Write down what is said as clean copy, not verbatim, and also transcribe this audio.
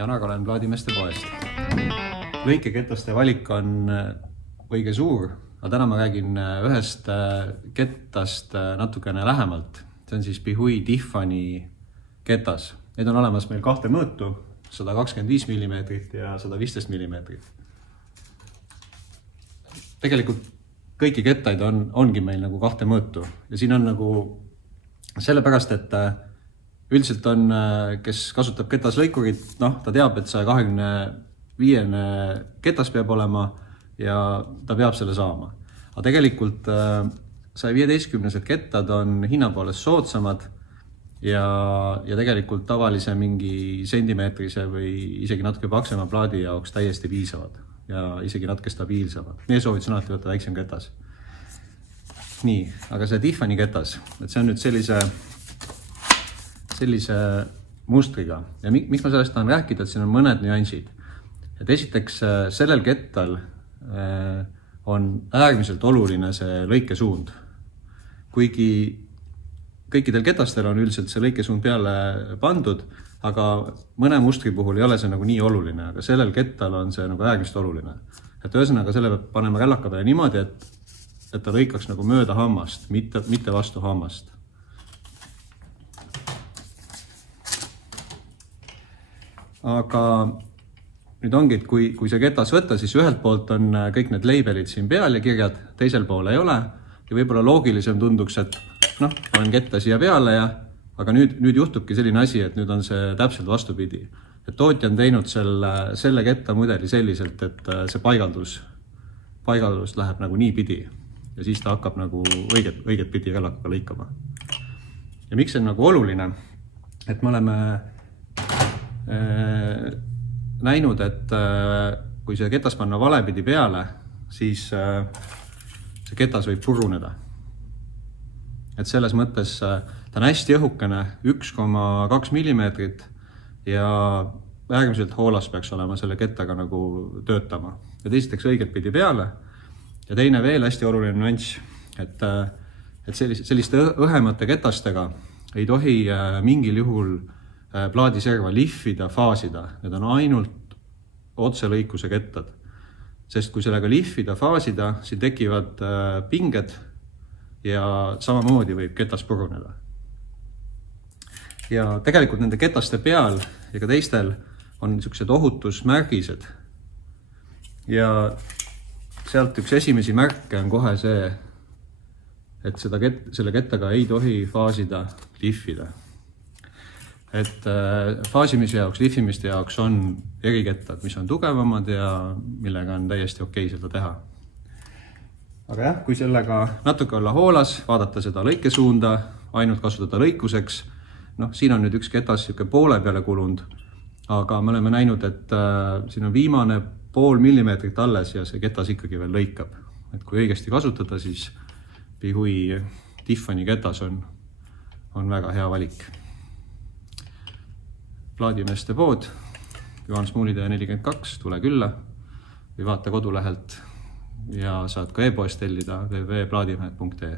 Janak olen plaadimeeste poest. Lõikeketaste valik on õige suur, aga täna ma räägin ühest kettast natukene lähemalt. See on siis Bihui Tiffany ketas. Need on olemas meil kahte mõõtu, 125 mm ja 115 mm. Tegelikult kõiki kettaid ongi meil nagu kahte mõõtu ja siin on nagu sellepärast, et üldiselt on, kes kasutab ketaslõikurit, ta teab, et 125 ketas peab olema ja ta peab selle saama. Aga tegelikult 115 kettad on hinna poolest soodsamad ja tegelikult tavalise mingi sentimeetrise või isegi natuke paksema plaadi jaoks täiesti piisavad ja isegi natuke stabiilsemad. Meie soovitus on alati võtta väiksem ketas. Nii, aga see Tiffany ketas, et see on nüüd sellise mustriga. Ja miks ma sellest tahan rääkida, et siin on mõned nüansid. Et esiteks sellel kettal on äärmiselt oluline see lõikesuund. Kuigi kõikidel ketastel on üldiselt see lõikesuund peale pandud, aga mõne mustri puhul ei ole see nagu nii oluline, aga sellel kettal on see nagu äärmiselt oluline. Et ühesõnaga selle peab panema rällaka peale niimoodi, et ta lõikaks nagu mööda hammast, mitte vastu hammast. Aga nüüd ongi, et kui see ketas võtta, siis ühelt poolt on kõik need labelid siin peal ja kirjad, teisel pool ei ole. Ja võib-olla loogilisem tunduks, et panen ketta siia peale, aga nüüd juhtubki selline asi, et nüüd on see täpselt vastupidi. Et tootja on teinud selle ketta mudeli selliselt, et see paigaldus läheb nagu nii pidi ja siis ta hakkab nagu õiget pidi rällakaga lõikama. Ja miks see on nagu oluline, et me oleme näinud, et kui see ketas panna valepidi peale, siis see ketas võib puruneda. Et selles mõttes ta on hästi õhukene, 1,2 mm ja äärmiselt hoolas peaks olema selle kettaga nagu töötama. Ja teisiteks õiget pidi peale ja teine veel hästi oluline nüanss, et selliste õhemate ketastega ei tohi mingil juhul plaadiserva lihvida, faasida. Need on ainult otselõikuse kettad. Sest kui sellega lihvida, faasida, siin tekivad pinged ja samamoodi võib ketas puruneda. Ja tegelikult nende ketaste peal ja ka teistel on niisugused ohutusmärgised. Ja sealt üks esimesi märke on kohe see, et selle kettaga ei tohi faasida, lihvida. Et faasimise jaoks, lihvimiste jaoks on erikettad, mis on tugevamad ja millega on täiesti okei seda teha. Aga jah, kui sellega natuke olla hoolas, vaadata seda lõikesuunda, ainult kasutada lõikuseks, siin on nüüd üks ketas poole peale kulunud, aga me oleme näinud, et siin on viimane 0,5 mm alles ja see ketas ikkagi veel lõikab. Et kui õigesti kasutada, siis Bihui Tiffany ketas on väga hea valik. Plaadimeeste pood, Juhan Smuulitee 42, tule külla või vaata kodulehelt ja saad ka e-poest tellida www.plaadimehed.ee.